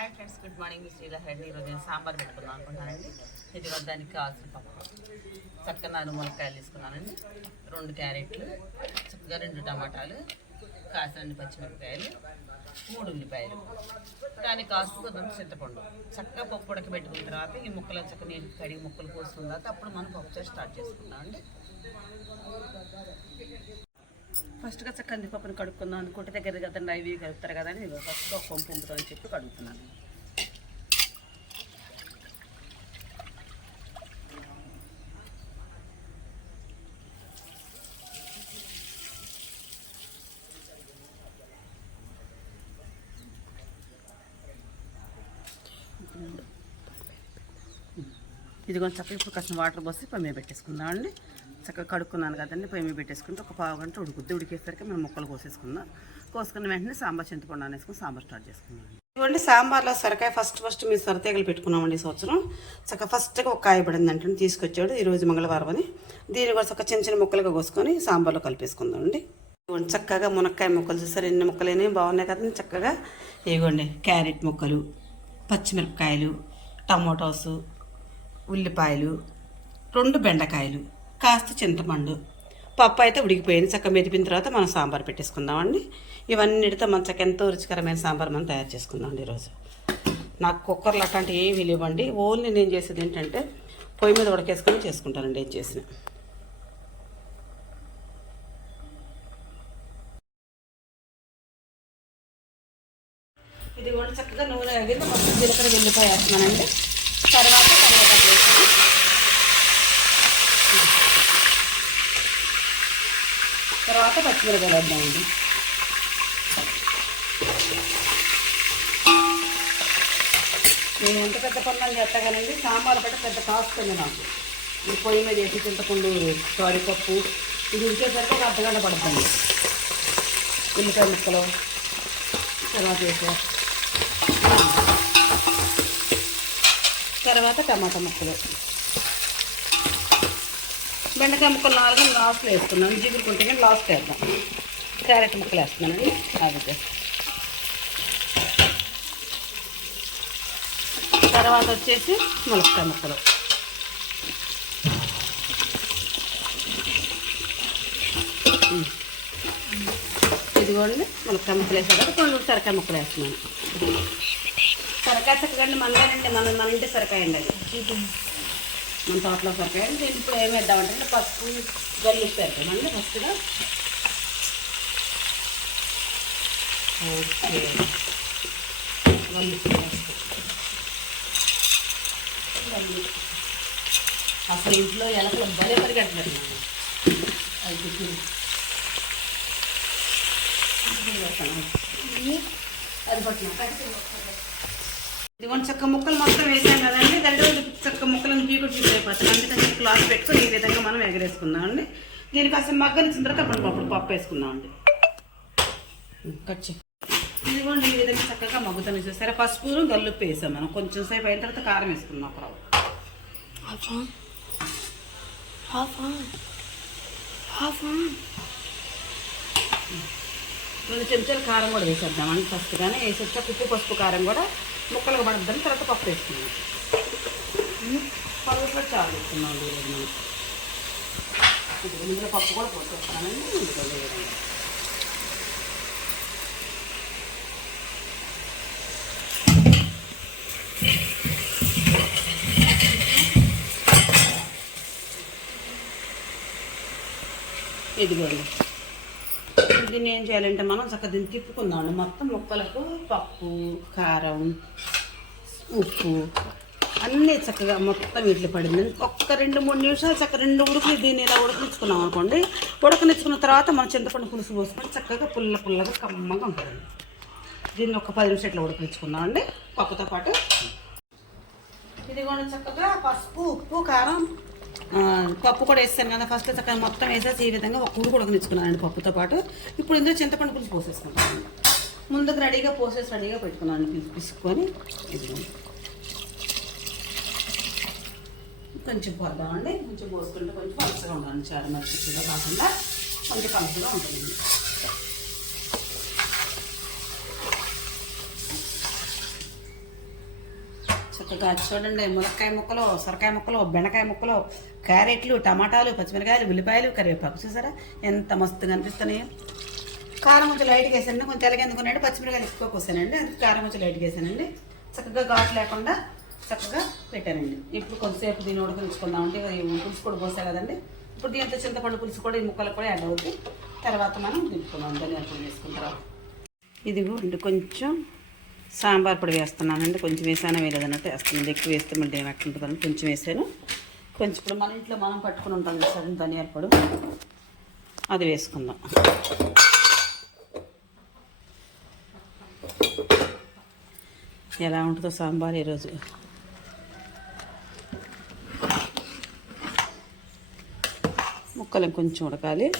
Hi friends good morning మీ శ్రీల హెడ్ ఈరోజు నేను సాంబార్ పెట్టుకుందాం అనుకుంటానండి ఇది దానికి కావాల్సిన పప్పు చక్కగా నాలుగు మునక్కాయలు తీసుకున్నానండి. రెండు క్యారెట్లు చక్కగా రెండు టమాటాలు కాసిన రెండు పచ్చిమిరపకాయలు మూడు ఉల్లిపాయలు. దానికి కాస్త కొంచెం చింతపండు. చక్కగా పప్పు ఉడకబెట్టుకున్న తర్వాత ఈ ముక్కలు చక్కగా నీళ్ళు కడిగి ముక్కలు కోసుకున్న తర్వాత అప్పుడు మనం పప్పు చేసి స్టార్ట్ చేసుకుందాం అండి ఫస్ట్గా చక్క కందిపప్పుని కడుక్కుందాం అనుకుంటే దగ్గర కదండి అవి కలుపుతారు కదా అని ఫస్ట్గా ఒక పంపు చెప్పి కడుగుతున్నాను. ఇది కొంచెం చక్కగా ఇప్పుడు కాసిన వాటర్ పోసి పొయ్యి మీద పెట్టేసుకుందాం అండి. చక్కగా కడుక్కున్నాను కదండి పొయ్యి మీద పెట్టేసుకుంటే ఒక పావు గంట ఉడుకుద్ది. ఉడికేసరికి మనం ముక్కలు కోసేసుకుందాం. కోసుకున్న వెంటనే సాంబార్ చింతపండు అనేసుకుని సాంబార్ స్టార్ట్ చేసుకుందాం ఇవ్వండి సాంబార్లో సొరకాయ ఫస్ట్ ఫస్ట్ మీరు సొరతీగలు పెట్టుకున్నామండి ఈ సంవత్సరం. చక్కగా ఫస్ట్గా ఒక కాయ పడింది అంటే తీసుకొచ్చాడు ఈరోజు మంగళవారం అని దీన్ని కూడా చక్కగా చిన్న చిన్న ముక్కలుగా కోసుకొని సాంబార్లో కలిపేసుకుందాం అండి. ఇవ్వండి చక్కగా మునక్కాయ ముక్కలు చూసారు? ఎన్ని ముక్కలైనా బాగున్నాయి కదండి చక్కగా. ఇవ్వండి క్యారెట్ ముక్కలు పచ్చిమిరపకాయలు టమాటోసు ఉల్లిపాయలు రెండు బెండకాయలు కాస్త చింతపండు. పప్పు అయితే ఉడికిపోయింది. చక్క మెదిపిన తర్వాత మనం సాంబార్ పెట్టేసుకుందామండి. ఇవన్నిటితో మన చక్క ఎంతో రుచికరమైన సాంబార్ మనం తయారు చేసుకుందామండి ఈరోజు. నాకు కుక్కర్లు అట్లాంటివి ఏమీ లేవండి. ఓన్లీ నేను చేసేది ఏంటంటే పొయ్యి మీద ఉడకేసుకొని చేసుకుంటానండి ఏం చేసిన. ఇది కూడా చక్కగా నూనె అగింది మొత్తం జీలకర్ర వెళ్ళిపోయి వేస్తున్నానండి. తర్వాత కరివేపాకు వేసాను తర్వాత పచ్చిమిరపకాయలు వద్దామండి నేను ఎంత పెద్ద పనులు చేస్తాగానండి సాంబార్ పెట్ట పెద్ద కాస్ట్ నాకు ఈ పొయ్యి మీద వేసి చింతపండు పప్పు ఇది ఉడికేసరికి ఒక అర్ధగంట పడుతుంది ఉల్లిపాయ ముక్కలు తర్వాత వేసేస్తాను తర్వాత టమాటా ముక్కలు. బెండకాయ ముక్కలు నాలుగు లాస్ట్లో వేసుకున్నాం జిగురుకుంటే కానీ లాస్ట్ వేద్దాం. క్యారెట్ ముక్కలు వేస్తున్నానండి అది తర్వాత వచ్చేసి మునక్కాయ ముక్కలు. ఇదిగోండి మునక్కాయ ముక్కలు వేసాక కొన్ని సరకాయ ముక్కలు వేస్తున్నాను. సొరకాయ చక్కగా మనగానండి మన మన ఇంటి సొరకాయ అండి అది. మన తోటలో సొరకాయ దీనికి ఇప్పుడు ఏం వేద్దామంటే పసుపు గల్లిసి పెడతామండి ఫస్ట్గా. ఓకే. అసలు ఇంట్లో ఎలకలు భలే పరిగెడుతున్నారు అది గుర్తు. అది పట్టిన ఇదిగోండి చక్క ముక్కలు మొత్తం వేసాం కదండి. దాంట్లో చక్క ముక్కలను పీకుడు అయిపోతాయి. అందుకని క్లాత్ పెట్టుకొని ఈ విధంగా మనం ఎగరేసుకుందాం అండి దీనికి అసలు మగ్గనిచ్చిన తర్వాత మనం అప్పుడు పప్పు వేసుకుందాం అండి కట్ చేయి. ఇదిగోండి ఈ విధంగా చక్కగా మగ్గుతాం. చూసారా? పసుపు గల్లుప్పు వేసాం మనం. కొంచెం సేపు అయిన తర్వాత కారం వేసుకుందాం అప్పుడు fun. Have fun. రెండు చెంచాలు కారం కూడా వేసేద్దామండి ఫస్ట్ కానీ వేసి ఉప్పు పసుపు కారం కూడా ముక్కలుగా పడద్దని తర్వాత పప్పు వేసుకున్నాం పలుపులో చాలు వేసుకున్నాం ఈరోజు మనం. ఇందులో పప్పు కూడా పోసేస్తానండి ఇందులో వేయడం. ఇదిగోండి. దీన్ని ఏం చేయాలంటే మనం చక్కగా దీన్ని తిప్పుకుందాం మొత్తం ముక్కలకు పప్పు కారం ఉప్పు అన్నీ చక్కగా మొత్తం వీటిలో పడింది. ఒక్క రెండు మూడు నిమిషాలు చక్కగా రెండు ఉడుకులు దీన్ని ఇలా ఉడకనిచ్చుకున్నాం అనుకోండి. ఉడకనిచ్చుకున్న తర్వాత మనం చింతపండు పులుసు పోసుకొని చక్కగా పుల్ల పుల్లగా కమ్మగా ఉంటుంది. దీన్ని ఒక పది నిమిషాలు ఇట్లా ఉడకనిచ్చుకుందాం అండి. పప్పుతో పాటు ఇది కూడా చక్కగా పసుపు ఉప్పు కారం పప్పు కూడా వేస్తాను కదా. ఫస్ట్ చక్కగా మొత్తం వేసేసి ఈ విధంగా ఒక ఉడుకు ఉడకనిచ్చుకున్నానండి పప్పుతో పాటు. ఇప్పుడు ఇందులో చింతపండు పులుసు పోసేసుకుంటాను. ముందుకు రెడీగా పోసేసి రెడీగా పెట్టుకున్నాను పిసుకొని. కొంచెం పోద్దామండి కొంచెం పోసుకుంటే కొంచెం పలుసగా ఉండాలి. చాలా మర్చిగా కాకుండా కొంచెం పలుసగా ఉంటుంది. చక్కగా చూడండి ములక్కాయ ముక్కలు సొరకాయ ముక్కలు బెండకాయ ముక్కలు క్యారెట్లు టమాటాలు పచ్చిమిరకాయలు ఉల్లిపాయలు కరివేపాకు. చూసారా? ఎంత మస్తుగా అనిపిస్తున్నాయి. కారం కొంచెం లైట్గా వేసాను కొంచెం తెలగెందుకున్నాడు పచ్చిమిరకాయలు ఎక్కువ కోసానండి అందుకు కారం కొంచెం లైట్గా వేసానండి. చక్కగా ఘాటు లేకుండా చక్కగా పెట్టానండి. ఇప్పుడు కొంతసేపు దీన్ని ఉడకనిచ్చుకుందాం అంటే పులుసు కూడా పోసా కదండి. ఇప్పుడు దీంతో చింతపండు పులుసు కూడా ఈ ముక్కలు కూడా యాడ్ అవుతుంది తర్వాత మనం దింపుకుందాం. ధనియాల పొడి వేసుకున్న తర్వాత. ఇదిగో కొంచెం సాంబార్ పొడి వేస్తున్నానండి. కొంచెం వేసానా వేలేదన్నట్టు వేస్తున్నాను. ఎక్కువ వేస్తే మళ్ళీ ఏమట్లుంటుందని కొంచెం వేసాను. కొంచెం ఇప్పుడు మన ఇంట్లో మనం పట్టుకుని ఉంటాం కదా సగం ధనియాల పొడి. అది వేసుకుందాం. ఎలా ఉంటుందో సాంబార్ ఈరోజు. ముక్కలు కొంచెం ఉడకాలి.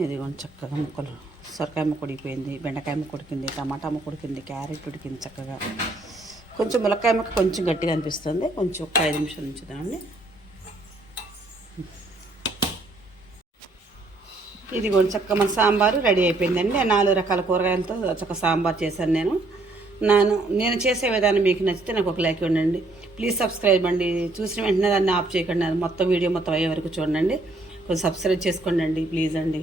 ఇదిగోండి చక్కగా ముక్కలు. సొరకాయ ముక్క ఉడికిపోయింది బెండకాయ ముక్క ఉడికింది టమాటా ముక్క ఉడికింది క్యారెట్ ఉడికింది చక్కగా. కొంచెం ములక్కాయ ముక్క కొంచెం గట్టిగా అనిపిస్తుంది. కొంచెం ఒక ఐదు నిమిషాలు ఉంచుదామండి. ఇదిగోండి చక్కగా మన సాంబారు రెడీ అయిపోయిందండి. నాలుగు రకాల కూరగాయలతో చక్కగా సాంబార్ చేశాను నేను. నాను నేను చేసే విధానం మీకు నచ్చితే నాకు ఒక లైక్ ఉండండి. ప్లీజ్ సబ్స్క్రైబ్ అండి. చూసిన వెంటనే దాన్ని ఆఫ్ చేయకండి. మొత్తం వీడియో మొత్తం అయ్యే వరకు చూడండి. కొంచెం సబ్స్క్రైబ్ చేసుకోండి ప్లీజ్ అండి.